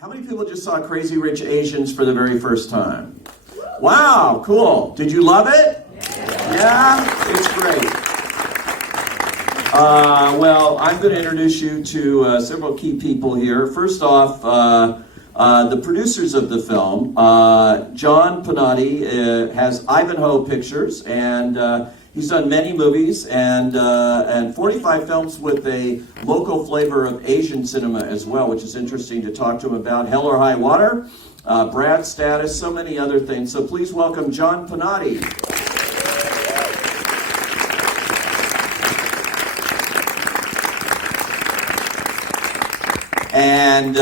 How many people just saw Crazy Rich Asians for the very first time? Wow, cool. Did you love it? Yeah, it's great. Well, I'm going to introduce you to several key people here. First off, the producers of the film. John Penotti has Ivanhoe Pictures, and he's done many movies and 45 films with a local flavor of Asian cinema as well, which is interesting to talk to him about. Hell or High Water, Brad Status, so many other things. So please welcome John Penotti. And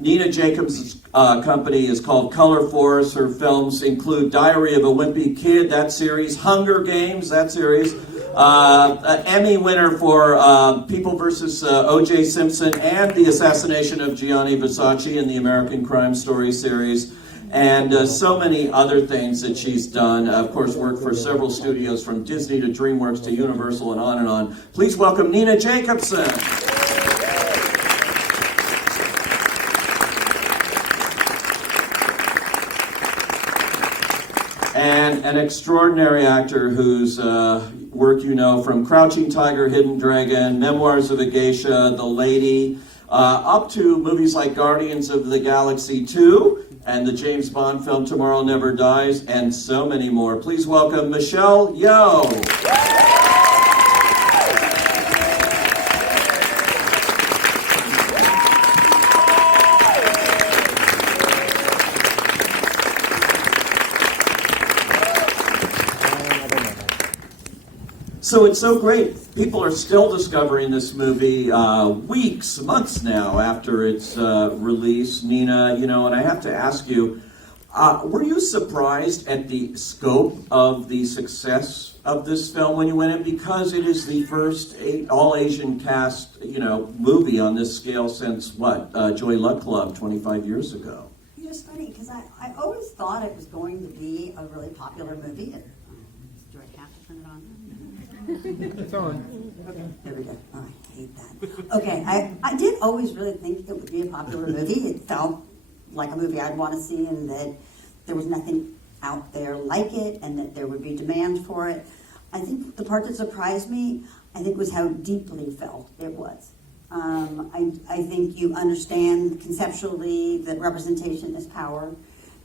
Nina Jacobson's company is called Color Force. Her films include Diary of a Wimpy Kid, that series, Hunger Games, that series, an Emmy winner for People vs. O.J. Simpson, and the assassination of Gianni Versace in the American Crime Story series, and so many other things that she's done. Of course, worked for several studios from Disney to DreamWorks to Universal and on and on. Please welcome Nina Jacobson. And an extraordinary actor whose work you know from Crouching Tiger, Hidden Dragon, Memoirs of a Geisha, The Lady, up to movies like Guardians of the Galaxy 2 and the James Bond film Tomorrow Never Dies, and so many more. Please welcome Michelle Yeoh. So it's so great. People are still discovering this movie weeks, months now after its release. Nina, you know, and I have to ask you, were you surprised at the scope of the success of this film when you went in? Because it is the first all-Asian cast, you know, movie on this scale since, what, Joy Luck Club 25 years ago. You know, it's funny, because I always thought it was going to be a really popular movie. Do I have to turn it on? It's on. Okay, there we go. Oh, I hate that. Okay, I did always really think it would be a popular movie. It felt like a movie I'd want to see, and that there was nothing out there like it, and that there would be demand for it. I think the part that surprised me, I think, was how deeply felt it was. I think you understand conceptually that representation is power,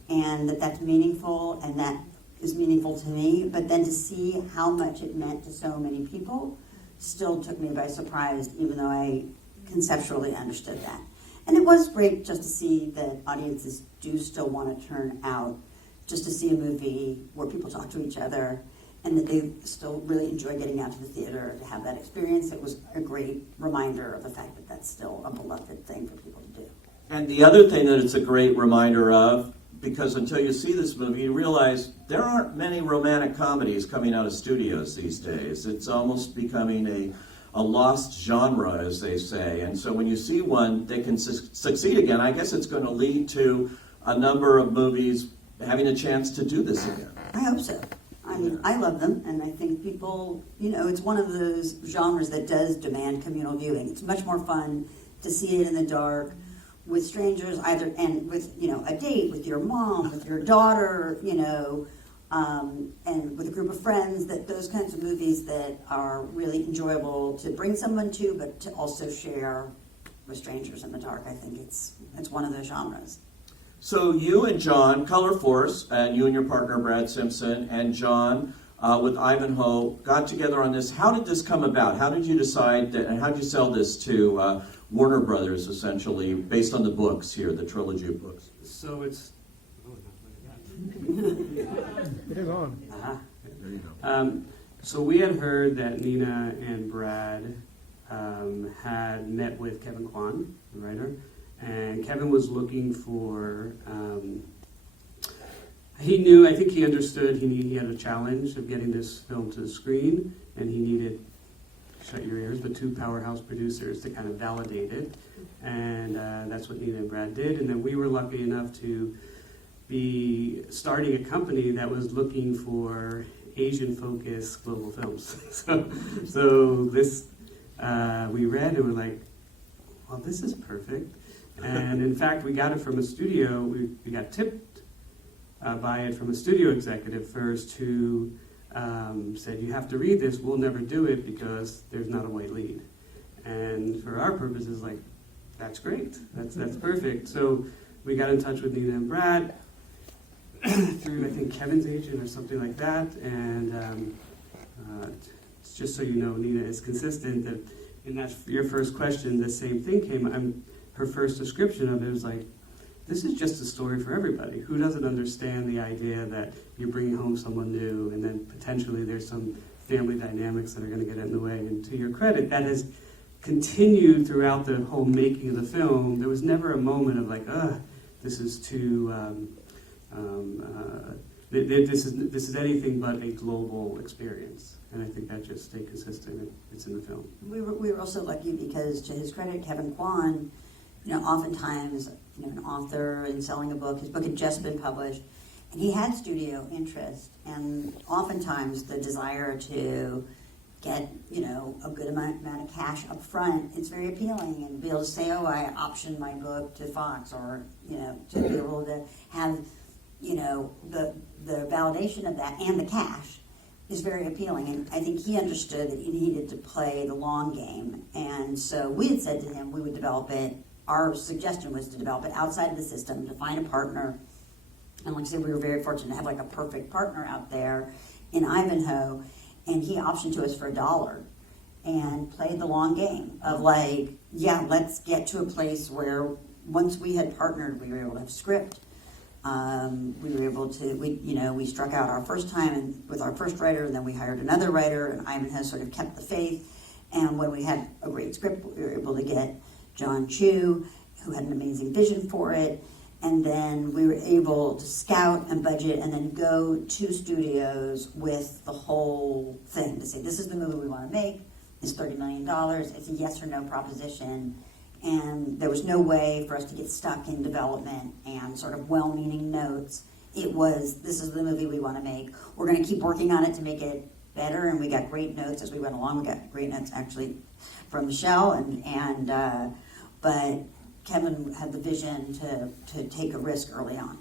and that that's meaningful, and that is meaningful to me, but then to see how much it meant to so many people still took me by surprise, even though I conceptually understood that. And it was great just to see that audiences do still want to turn out just to see a movie where people talk to each other, and that they still really enjoy getting out to the theater to have that experience. It was a great reminder of the fact that that's still a beloved thing for people to do. And the other thing that it's a great reminder of, because until you see this movie, you realize there aren't many romantic comedies coming out of studios these days. It's almost becoming a lost genre, as they say. And so when you see one that can succeed again, I guess it's going to lead to a number of movies having a chance to do this again. I hope so. I mean, I love them, and I think people, you know, it's one of those genres that does demand communal viewing. It's much more fun to see it in the dark, with strangers, either, and with, you know, a date with your mom, with your daughter, you know, and with a group of friends. That those kinds of movies that are really enjoyable to bring someone to, but to also share with strangers in the dark. I think it's one of those genres. So you and John, Color Force, and you and your partner Brad Simpson, and John with Ivanhoe got together on this. How did this come about? How did you decide that, and how did you sell this to Warner Brothers, essentially, based on the books here, the trilogy of books? So it's... It is on. There you go. So we had heard that Nina and Brad had met with Kevin Kwan, the writer, and Kevin was looking for... he knew, I think he understood he had a challenge of getting this film to the screen, and he needed, shut your ears, but two powerhouse producers to kind of validate it. And that's what Nina and Brad did. And then we were lucky enough to be starting a company that was looking for Asian-focused global films. So this, we read and we're like, well, this is perfect. And in fact, we got it from a studio. We got tipped by it from a studio executive first who said, you have to read this. We'll never do it because there's not a white lead. And for our purposes, like, that's great. That's perfect. So we got in touch with Nina and Brad through, I think, Kevin's agent or something like that. And just so you know, Nina is consistent that in that your first question, the same thing came. Her first description of it was like, this is just a story for everybody. Who doesn't understand the idea that you're bringing home someone new and then potentially there's some family dynamics that are going to get in the way? And to your credit, that has continued throughout the whole making of the film. There was never a moment of like, this is too, this is anything but a global experience. And I think that just stayed consistent. It's in the film. We were also lucky because, to his credit, Kevin Kwan, oftentimes, an author and selling a book, his book had just been published, and he had studio interest, and oftentimes the desire to get, a good amount of cash up front, it's very appealing, and be able to say, I optioned my book to Fox, or, to be able to have, the validation of that and the cash is very appealing, and I think he understood that he needed to play the long game, and so we had said to him we would develop it. Our suggestion was to develop it outside of the system, to find a partner, and like I said, we were very fortunate to have like a perfect partner out there in Ivanhoe, and he optioned to us for $1 and played the long game of like, let's get to a place where once we had partnered, we were able to have script. We were able to, we struck out our first time with our first writer, and then we hired another writer, and Ivanhoe sort of kept the faith. And when we had a great script, we were able to get John Chu, who had an amazing vision for it. And then we were able to scout and budget and then go to studios with the whole thing to say, this is the movie we want to make. It's $30 million. It's a yes or no proposition. And there was no way for us to get stuck in development and sort of well-meaning notes. It was, this is the movie we want to make. We're going to keep working on it to make it better, and we got great notes as we went along. We got great notes, actually, from Michelle, but Kevin had the vision to take a risk early on.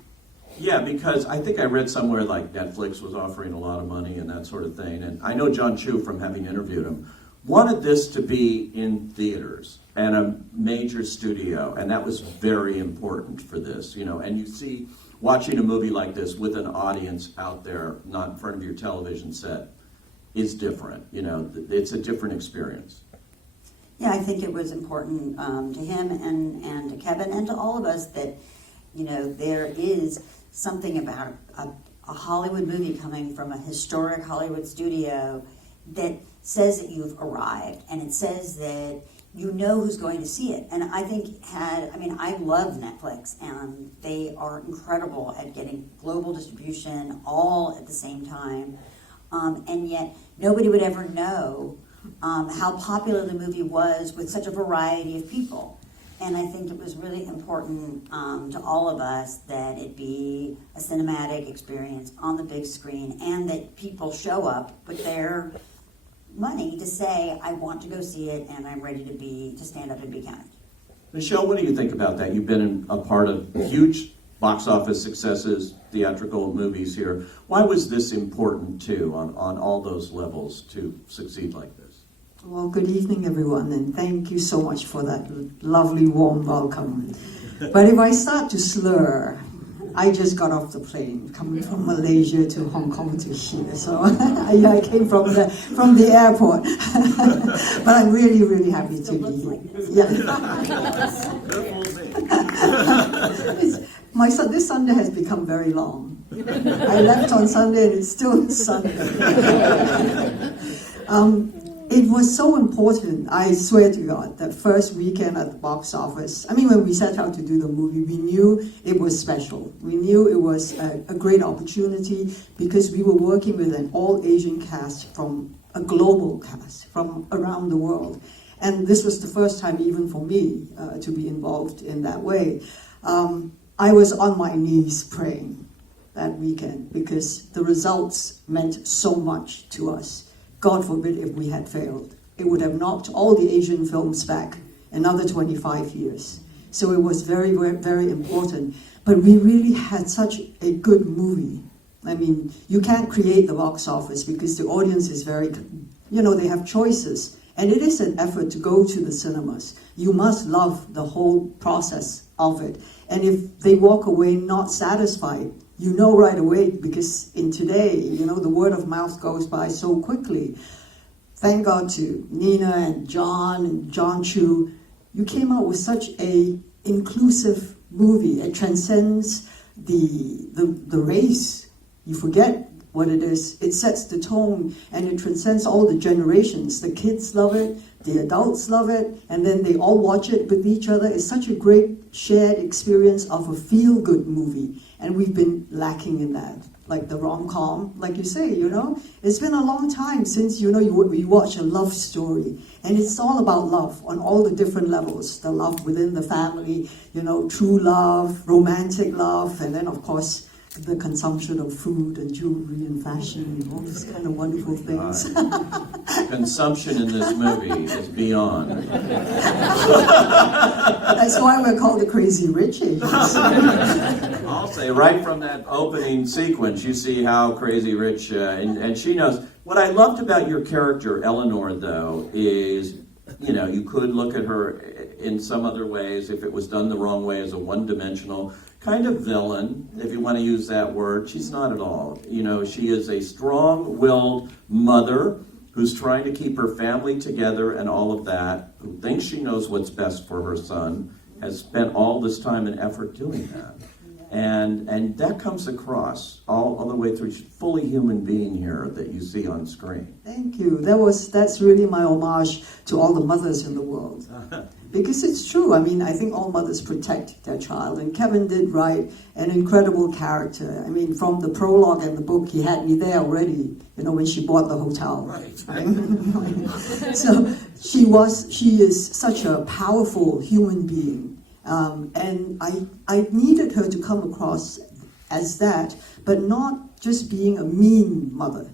Yeah, because I think I read somewhere like Netflix was offering a lot of money and that sort of thing, and I know John Chu, from having interviewed him, wanted this to be in theaters and a major studio, and that was very important for this, and you see, watching a movie like this with an audience out there, not in front of your television set, is different, it's a different experience. Yeah, I think it was important to him and to Kevin and to all of us that, there is something about a Hollywood movie coming from a historic Hollywood studio that says that you've arrived, and it says that you know who's going to see it. And I think I love Netflix, and they are incredible at getting global distribution all at the same time. And yet nobody would ever know how popular the movie was with such a variety of people. And I think it was really important to all of us that it be a cinematic experience on the big screen, and that people show up with their money to say, I want to go see it, and I'm ready to stand up and be counted. Michelle, what do you think about that? You've been a part of huge box office successes, theatrical movies here. Why was this important, too, on all those levels to succeed like this? Well, good evening, everyone, and thank you so much for that lovely, warm welcome. But if I start to slur, I just got off the plane, coming from Malaysia to Hong Kong to here, so I came from the airport. But I'm really, really happy to be here. This Sunday has become very long. I left on Sunday and it's still Sunday. It was so important, I swear to God, that first weekend at the box office. When we set out to do the movie, we knew it was special. We knew it was a great opportunity because we were working with an all-Asian cast, from a global cast from around the world. And this was the first time even for me to be involved in that way. I was on my knees praying that weekend because the results meant so much to us. God forbid if we had failed. It would have knocked all the Asian films back another 25 years. So it was very, very, very important. But we really had such a good movie. I mean, you can't create the box office because the audience is very, they have choices. And it is an effort to go to the cinemas. You must love the whole process of it. And if they walk away not satisfied, you know right away, because in today, the word of mouth goes by so quickly. Thank God to Nina and John Chu. You came out with such a inclusive movie. It transcends the race. You forget what it is. It sets the tone, and it transcends all the generations. The kids love it, the adults love it, and then they all watch it with each other. It's such a great shared experience of a feel-good movie, and we've been lacking in that. Like the rom-com, like you say, it's been a long time since, you watch a love story, and it's all about love on all the different levels. The love within the family, true love, romantic love, and then of course, the consumption of food and jewelry and fashion and all these kind of wonderful things. Consumption in this movie is beyond. That's why we're called the Crazy Rich Asians. I'll say right from that opening sequence, you see how crazy rich, and she knows. What I loved about your character, Eleanor, though, is, you could look at her in some other ways if it was done the wrong way as a one-dimensional kind of villain, if you want to use that word. She's not at all. She is a strong-willed mother who's trying to keep her family together and all of that, who thinks she knows what's best for her son, has spent all this time and effort doing that. And that comes across all the way through. She's a fully human being here that you see on screen. Thank you. That's really my homage to all the mothers in the world. Because it's true. I mean, I think all mothers protect their child. And Kevin did write an incredible character. I mean, from the prologue and the book, he had me there already, when she bought the hotel. Right. So she is such a powerful human being. And I needed her to come across as that, but not just being a mean mother.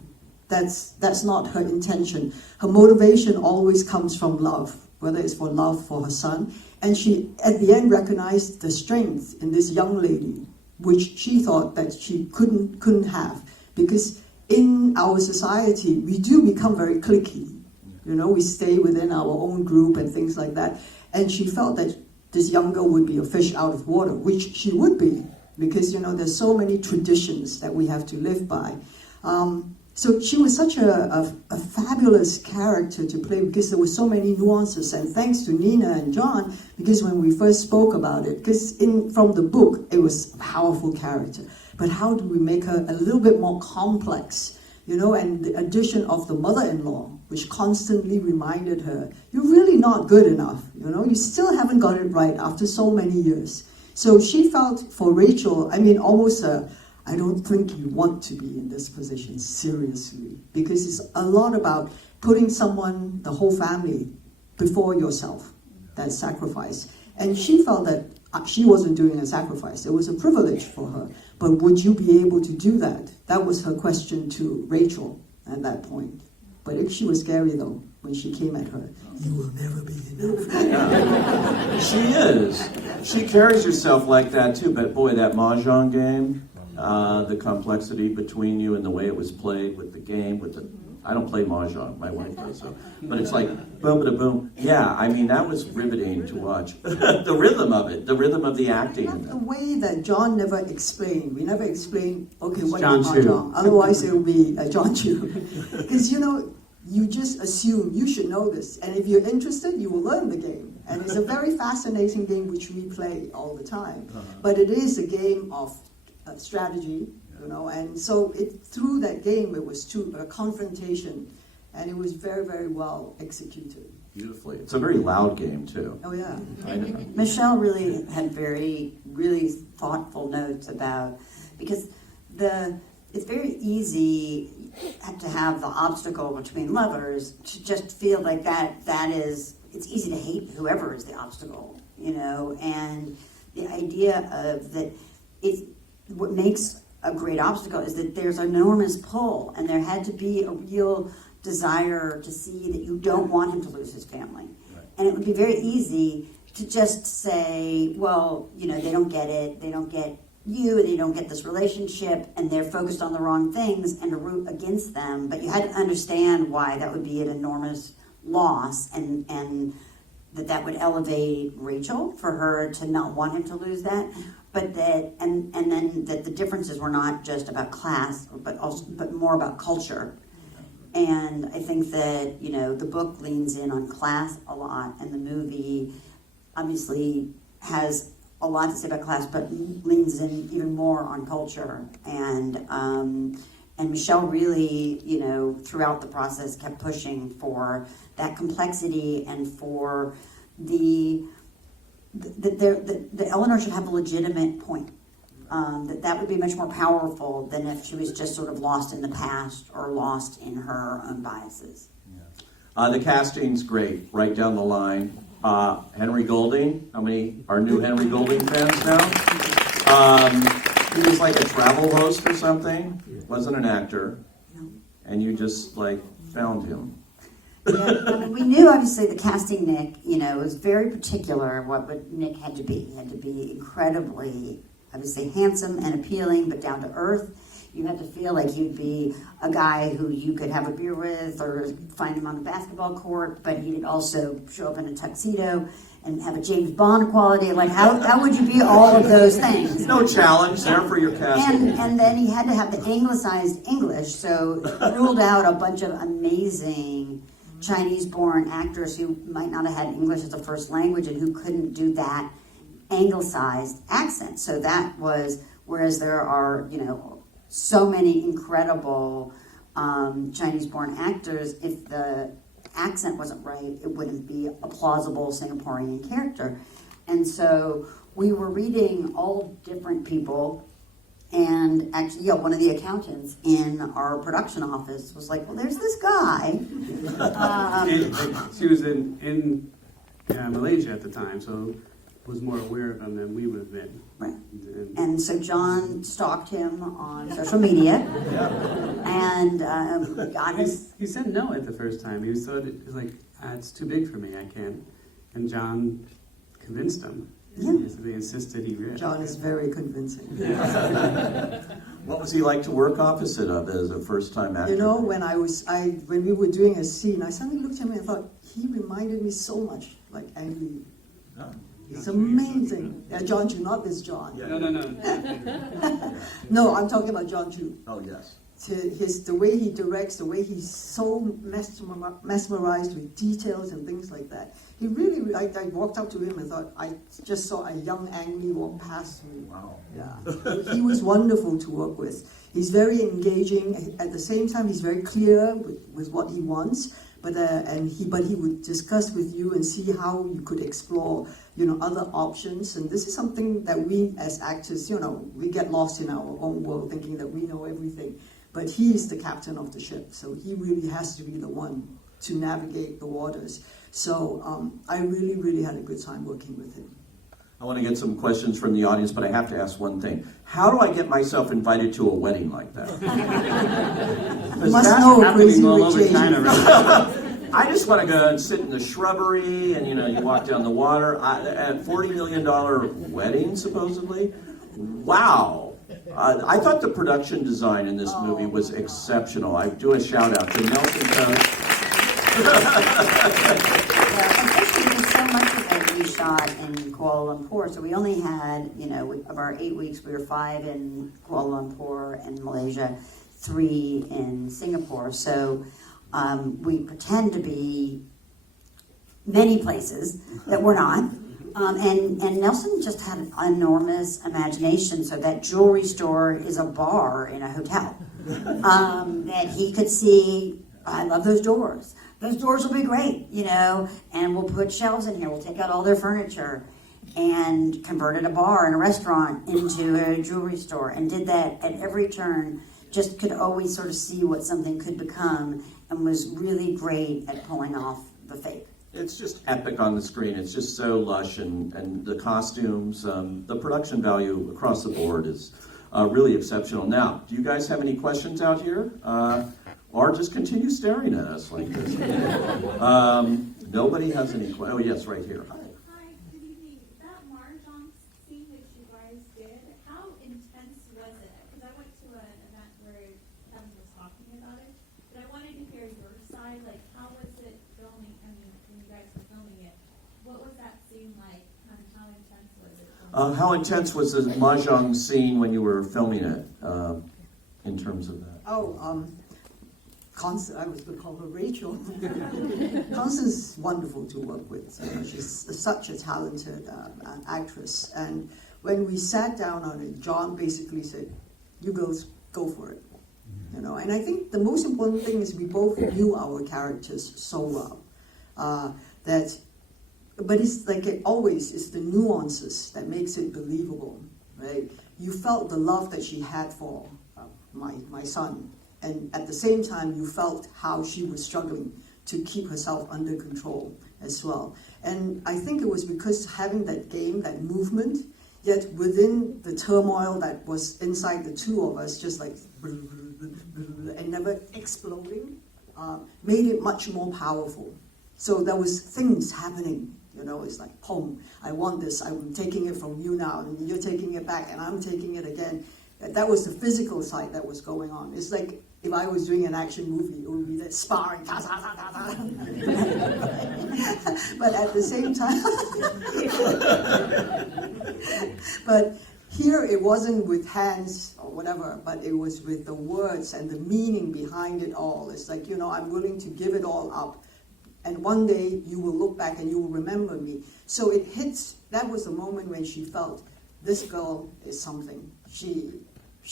That's not her intention. Her motivation always comes from love, whether it's for love for her son. And she, at the end, recognized the strength in this young lady, which she thought that she couldn't have. Because in our society, we do become very cliquey. We stay within our own group and things like that. And she felt that this young girl would be a fish out of water, which she would be, because, there's so many traditions that we have to live by. So she was such a fabulous character to play, because there were so many nuances. And thanks to Nina and John, because when we first spoke about it, because from the book, it was a powerful character. But how do we make her a little bit more complex? And the addition of the mother-in-law, which constantly reminded her, you're really not good enough, you still haven't got it right after so many years. So she felt for Rachel, almost I don't think you want to be in this position, seriously, because it's a lot about putting someone, the whole family, before yourself, that sacrifice. And she felt that she wasn't doing a sacrifice. It was a privilege for her. But would you be able to do that? That was her question to Rachel at that point. But she was scary, though, when she came at her. You will never be enough. Yeah. She is. She carries herself like that, too. But boy, that Mahjong game, the complexity between you and the way it was played with the game, I don't play Mahjong, my wife does, so. But it's like, boom-ba-da-boom. Yeah, that was riveting to watch. The rhythm of it, the rhythm of the acting. Not the way that John never explained. We never explained, okay, what John is Mahjong? Otherwise, it will be John Chu. Because, you just assume you should know this. And if you're interested, you will learn the game. And it's a very fascinating game which we play all the time. But it is a game of strategy, and so through that game it was a confrontation, and it was very, very well executed. Beautifully. It's a very loud game, too. Oh, yeah. Michelle really had really thoughtful notes about, because it's very easy to have the obstacle between lovers to just feel like it's easy to hate whoever is the obstacle, and the idea of that what makes a great obstacle is that there's an enormous pull, and there had to be a real desire to see that you don't want him to lose his family. Right. And it would be very easy to just say, well, you know, they don't get it, they don't get you, they don't get this relationship, and they're focused on the wrong things, and to root against them. But you had to understand why that would be an enormous loss, and that would elevate Rachel for her to not want him to lose that. But that, and then that the differences were not just about class, but more about culture. And I think that, you know, the book leans in on class a lot, and the movie obviously has a lot to say about class, but leans in even more on culture. And Michelle really, you know, throughout the process kept pushing for that complexity and for the Eleanor should have a legitimate point. That would be much more powerful than if she was just sort of lost in the past or lost in her own biases. The casting's great, right down the line. Henry Golding, how many are new Henry Golding fans now? He was like a travel host or something, wasn't an actor, and you just like found him. Yeah, I mean, we knew obviously the casting Nick, you know, was very particular what Nick had to be. He had to be incredibly, obviously handsome and appealing, but down to earth. You had to feel like he'd be a guy who you could have a beer with or find him on the basketball court, but he'd also show up in a tuxedo and have a James Bond quality. Like, how would you be all of those things? No challenge there for your casting. And then he had to have the anglicized English, so it ruled out a bunch of amazing Chinese-born actors who might not have had English as a first language and who couldn't do that anglicized accent. So that was, whereas there are, you know, so many incredible Chinese-born actors, if the accent wasn't right, it wouldn't be a plausible Singaporean character. And so we were reading all different people, and actually, yeah, one of the accountants in our production office was like, well, there's this guy. She was in Malaysia at the time, so was more aware of him than we would have been. Right. And so John stalked him on social media, and got his... He said no at the first time. He was like, it's too big for me, I can't. And John convinced him. Yeah. So they insisted he read. John is very convincing. What was he like to work opposite of as a first-time actor? You know, when we were doing a scene, I suddenly looked at him and thought, he reminded me so much like Ang Lee. Oh. It's amazing. Yeah, John Chu, not this John. Yeah. No. No, I'm talking about John Chu. Oh, yes. The way he directs, the way he's so mesmerized with details and things like that. He really, I walked up to him and thought, I just saw a young Ang Lee walk past me. Wow. Yeah, he was wonderful to work with. He's very engaging. At the same time, he's very clear with what he wants. But he would discuss with you and see how you could explore, you know, other options. And this is something that we as actors, you know, we get lost in our own world thinking that we know everything. But he is the captain of the ship, so he really has to be the one to navigate the waters. So I really, really had a good time working with him. I want to get some questions from the audience, but I have to ask one thing. How do I get myself invited to a wedding like that? You must know Crazy all Rich over Asians. China right I just want to go and sit in the shrubbery, and you know, you walk down the water. At $40 million wedding, supposedly. Wow. I thought the production design in this movie was exceptional. I do a shout out to Nelson Coates. Especially because so much of it we shot in Kuala Lumpur, so we only had, you know, of our 8 weeks, we were 5 in Kuala Lumpur and Malaysia, 3 in Singapore. So we pretend to be many places that we're not. And Nelson just had an enormous imagination, so that jewelry store is a bar in a hotel. That he could see, I love those doors. Those doors will be great, you know, and we'll put shelves in here. We'll take out all their furniture and converted a bar and a restaurant into a jewelry store, and did that at every turn. Just could always sort of see what something could become, and was really great at pulling off the fake. It's just epic on the screen. It's just so lush, and the costumes, the production value across the board is really exceptional. Now, do you guys have any questions out here? Or just continue staring at us like this? Nobody has any questions. Oh, yes, right here. Hi. Hi, good evening. That mahjong scene that you guys did, how intense was it? Because I went to an event where Kevin was talking about it, but I wanted to hear your side. Like, how was it filming? I mean, when you guys were filming it, what was that scene like? And how intense was it? How intense was the mahjong scene when you were filming it, in terms of that? Constance, I was going to call her Rachel. Constance is wonderful to work with. She's such a talented actress. And when we sat down on it, John basically said, "You girls go for it." And I think the most important thing is we both knew our characters so well but it's like it always is the nuances that makes it believable, right? You felt the love that she had for my son. And at the same time, you felt how she was struggling to keep herself under control as well. And I think it was because having that game, that movement, yet within the turmoil that was inside the two of us, just like and never exploding, made it much more powerful. So there was things happening. It's like, boom, I want this, I'm taking it from you now, and you're taking it back, and I'm taking it again. That was the physical side that was going on. It's like if I was doing an action movie, it would be that sparring, ta, ta, ta, ta, ta. But at the same time, but here it wasn't with hands or whatever, but it was with the words and the meaning behind it all. It's like, I'm willing to give it all up. And one day you will look back and you will remember me. So it hits, that was the moment when she felt, this girl is something. She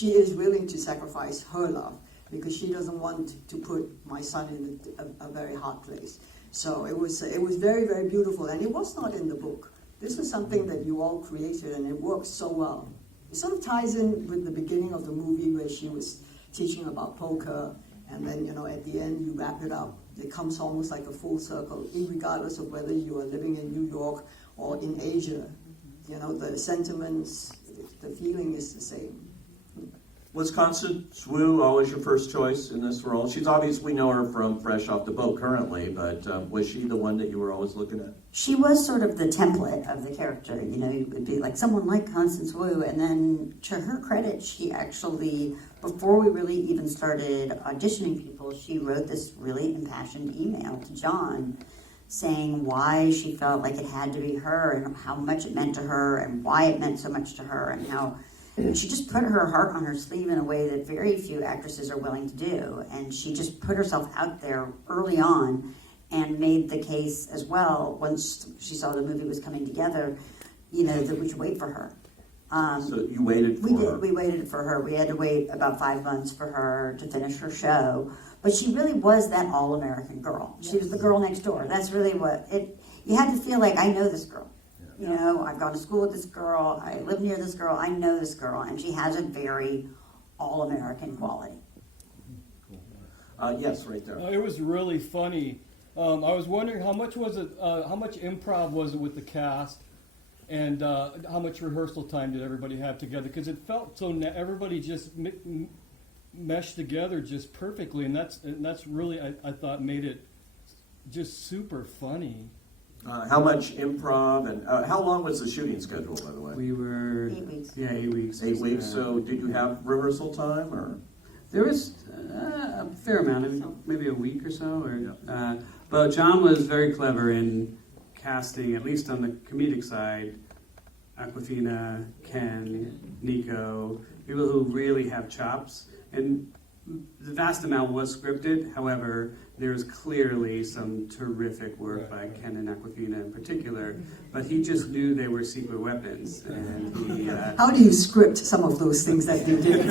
is willing to sacrifice her love because she doesn't want to put my son in a very hard place. So it was very, very beautiful. And it was not in the book. This was something that you all created, and it works so well. It sort of ties in with the beginning of the movie where she was teaching about poker, and then, at the end you wrap it up. It comes almost like a full circle, regardless of whether you are living in New York or in Asia. The sentiments, the feeling is the same. Was Constance Wu always your first choice in this role? She's obvious, we know her from Fresh Off the Boat currently, but was she the one that you were always looking at? She was sort of the template of the character. It would be like someone like Constance Wu, and then to her credit, she actually, before we really even started auditioning people, she wrote this really impassioned email to John saying why she felt like it had to be her and how much it meant to her and why it meant so much to her and how she just put her heart on her sleeve in a way that very few actresses are willing to do. And she just put herself out there early on and made the case as well, once she saw the movie was coming together, that we should wait for her. So you waited for her? We waited for her. We had to wait about 5 months for her to finish her show. But she really was that all-American girl. She was the girl next door. That's really you had to feel like, I know this girl. I've gone to school with this girl, I live near this girl, I know this girl, and she has a very all-American quality. Yes, right there. It was really funny. I was wondering how much improv was it with the cast, and how much rehearsal time did everybody have together? Because it felt so everybody just meshed together just perfectly, and that's really I thought made it just super funny. How much improv, and how long was the shooting schedule, by the way? We were 8 weeks. Yeah, 8 weeks. 8 weeks. So did you have rehearsal time, or? There was a fair amount, maybe a week or so. But John was very clever in casting, at least on the comedic side, Awkwafina, Ken, Nico, people who really have chops. And the vast amount was scripted. However, there's clearly some terrific work by Ken and Awkwafina in particular. But he just knew they were secret weapons, and he. How do you script some of those things that you did?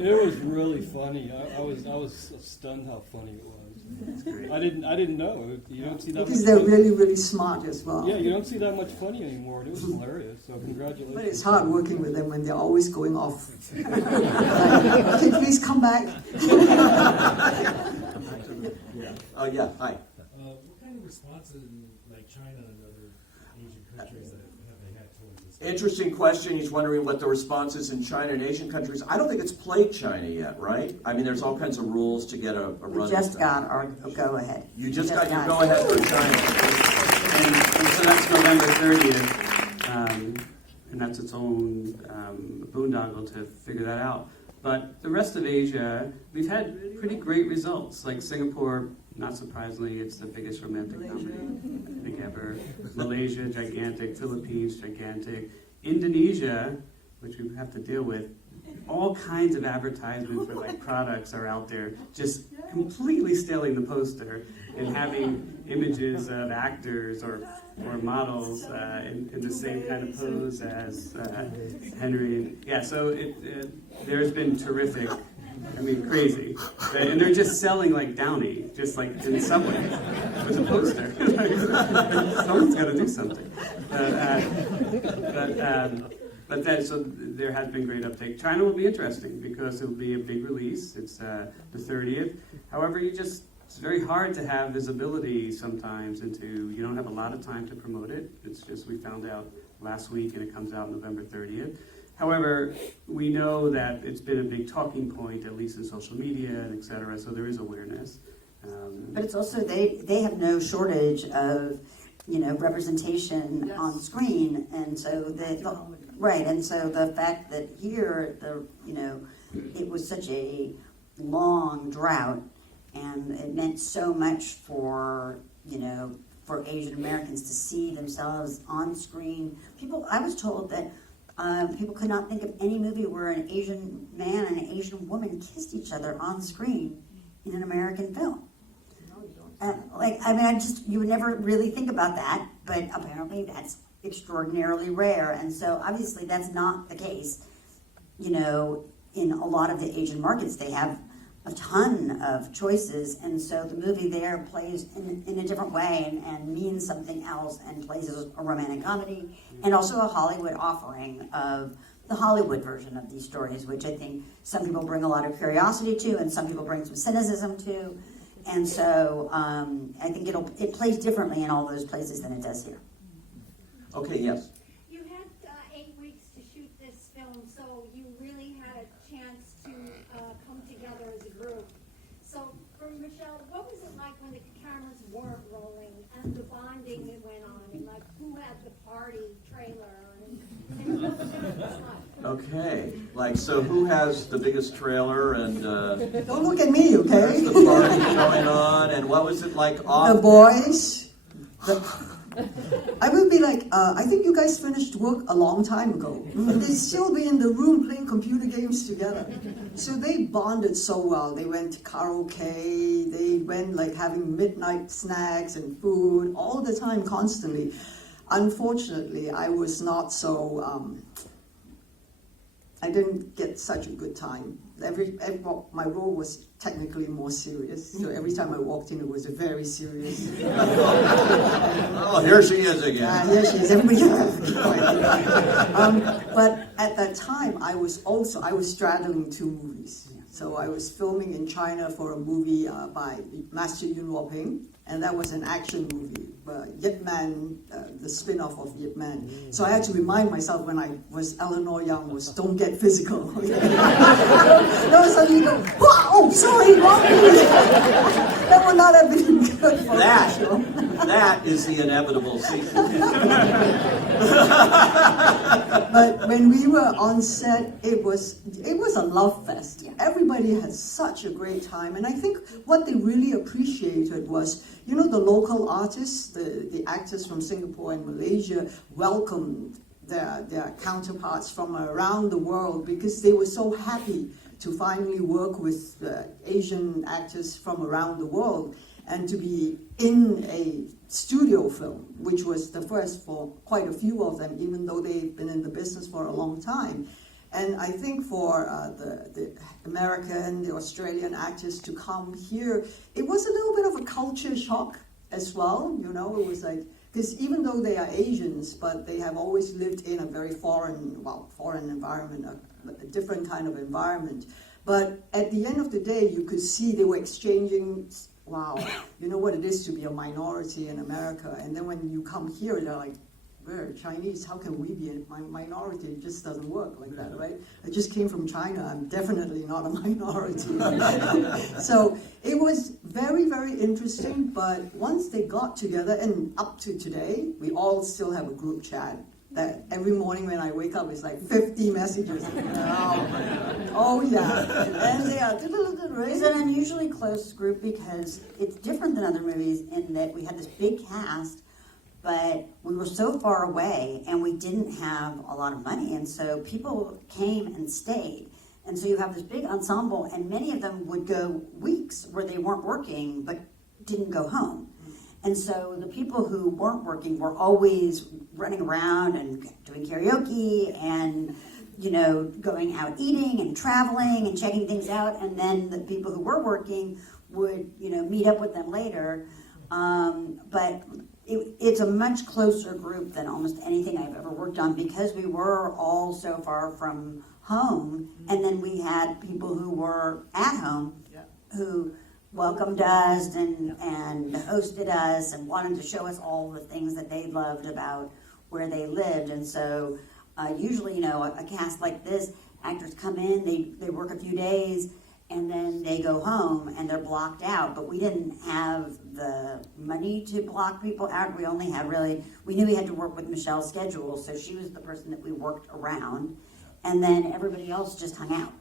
It was really funny. I was stunned how funny it was. That's great. I didn't know. You don't see that Because much they're funny. really, really smart as well. Yeah, you don't see that much funny anymore. And it was hilarious. So congratulations. But it's hard working with them when they're always going off. Okay, please come back. Yeah, hi. What kind of response in like China and other Asian countries have they had towards this Interesting question. He's wondering what the response is in China and Asian countries. I don't think it's played China yet, right? I mean, there's all kinds of rules to get a We run. just got our go-ahead. You just got your it. go-ahead for China. And so that's November 30th, and that's its own boondoggle to figure that out. But the rest of Asia, we've had pretty great results. Like Singapore, not surprisingly, it's the biggest romantic comedy I think ever. Malaysia, gigantic. Philippines, gigantic. Indonesia, which we have to deal with, all kinds of advertisements for like products are out there, just completely stealing the poster and having images of actors or models in the same kind of pose as Henry. Yeah, so there's been terrific. I mean, crazy. And they're just selling like Downy, just like in Subway with a poster. Someone's got to do something. So there has been great uptake. China will be interesting because it will be a big release. It's the 30th. However, it's very hard to have visibility sometimes you don't have a lot of time to promote it. It's just, we found out last week and it comes out November 30th. However, we know that it's been a big talking point, at least in social media, and et cetera, so there is awareness. But it's also, they have no shortage of, representation on screen, and so and so the fact that here, it was such a long drought, and it meant so much for Asian Americans to see themselves on screen. I was told that people could not think of any movie where an Asian man and an Asian woman kissed each other on screen in an American film. You would never really think about that, but apparently that's extraordinarily rare, and so obviously that's not the case. In a lot of the Asian markets, they have a ton of choices, and so the movie there plays in a different way and means something else and plays as a romantic comedy and also a Hollywood offering of the Hollywood version of these stories, which I think some people bring a lot of curiosity to and some people bring some cynicism to, and so I think it plays differently in all those places than it does here. Okay, yes. You had 8 weeks to shoot this film, so you really had a chance to come together as a group. So, for Michelle, what was it like when the cameras weren't rolling and the bonding that went on, and like who had the party trailer, and what was it like? Okay, so who has the biggest trailer and Don't look at me, okay? the party going on, and what was it like off? The boys. I will be like, I think you guys finished work a long time ago. They'd still be in the room playing computer games together. So they bonded so well. They went to karaoke, they went having midnight snacks and food all the time, constantly. Unfortunately, I was not so, I didn't get such a good time. My role was technically more serious. So every time I walked in, it was very serious. Oh, here she is again. Here she is. Everybody. But at that time, I was straddling two movies. So I was filming in China for a movie by Master Yuen Woo-ping, and that was an action movie, Yip Man, the spin-off of Yip Man. So I had to remind myself when I was Eleanor Young was don't get physical. No, suddenly go, oh, sorry, wrong movie. That would not have been good for the show. That is the inevitable sequel. But when we were on set, it was a love fest. Everybody had such a great time, and I think what they really appreciated was, the local artists, the actors from Singapore and Malaysia welcomed their counterparts from around the world because they were so happy to finally work with Asian actors from around the world and to be in a studio film, which was the first for quite a few of them, even though they've been in the business for a long time. And I think for the American, the Australian actors to come here, it was a little bit of a culture shock as well. It was like, because even though they are Asians, but they have always lived in a very foreign environment, a different kind of environment. But at the end of the day, you could see they were exchanging, wow, you know what it is to be a minority in America. And then when you come here, they're like, we're Chinese, how can we be a minority? It just doesn't work like that, right? I just came from China, I'm definitely not a minority. So it was very, very interesting, but once they got together, and up to today, we all still have a group chat that every morning when I wake up, it's like 50 messages. Oh yeah, and they are. It's an unusually close group because it's different than other movies in that we had this big cast, but we were so far away and we didn't have a lot of money, and so people came and stayed. And so you have this big ensemble, and many of them would go weeks where they weren't working but didn't go home. And so the people who weren't working were always running around and doing karaoke and, you know, going out eating and traveling and checking things out. And then the people who were working would, you know, meet up with them later. But it's a much closer group than almost anything I've ever worked on because we were all so far from home. And then we had people who were at home who welcomed us and hosted us and wanted to show us all the things that they loved about where they lived. And so usually, you know, a cast like this, actors come in, they work a few days, and then they go home and they're blocked out. But we didn't have the money to block people out. We only had we knew we had to work with Michelle's schedule, so she was the person that we worked around. And then everybody else just hung out.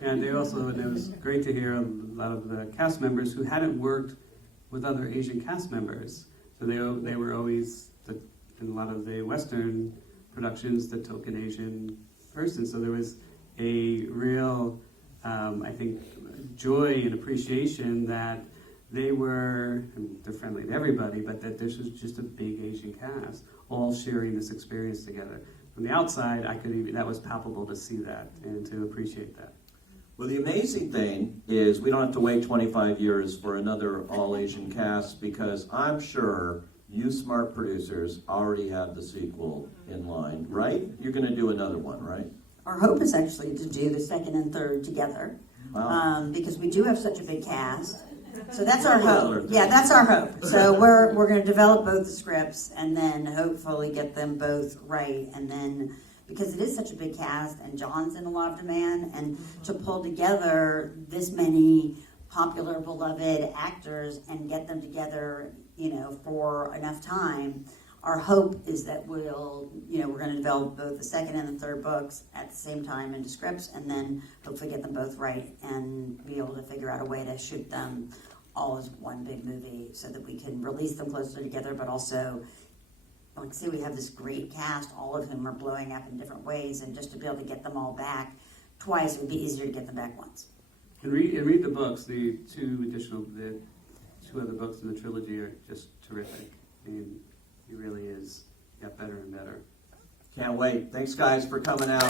And they also, and it was great to hear a lot of the cast members who hadn't worked with other Asian cast members. So they were always, in a lot of the Western productions, the token Asian person. So there was a real, I think, joy and appreciation that they were, they're friendly to everybody, but that this was just a big Asian cast, all sharing this experience together. From the outside, that was palpable to see that and to appreciate that. Well, the amazing thing is we don't have to wait 25 years for another all-Asian cast because I'm sure you smart producers already have the sequel in line, right? You're going to do another one, right? Our hope is actually to do the second and third together. Wow. Because we do have such a big cast. So that's our hope. Yeah, that's our hope. So we're going to develop both the scripts and then hopefully get them both right. And then, because it is such a big cast and John's in a lot of demand, and to pull together this many popular, beloved actors and get them together, you know, for enough time, our hope is that we're going to develop both the second and the third books at the same time into scripts, and then hopefully get them both right and be able to figure out a way to shoot them all as one big movie so that we can release them closer together, but also, like, say we have this great cast, all of whom are blowing up in different ways, and just to be able to get them all back twice, it would be easier to get them back once. And read the books. The two other books in the trilogy are just terrific. I mean, he really is got better and better. Can't wait. Thanks, guys, for coming out.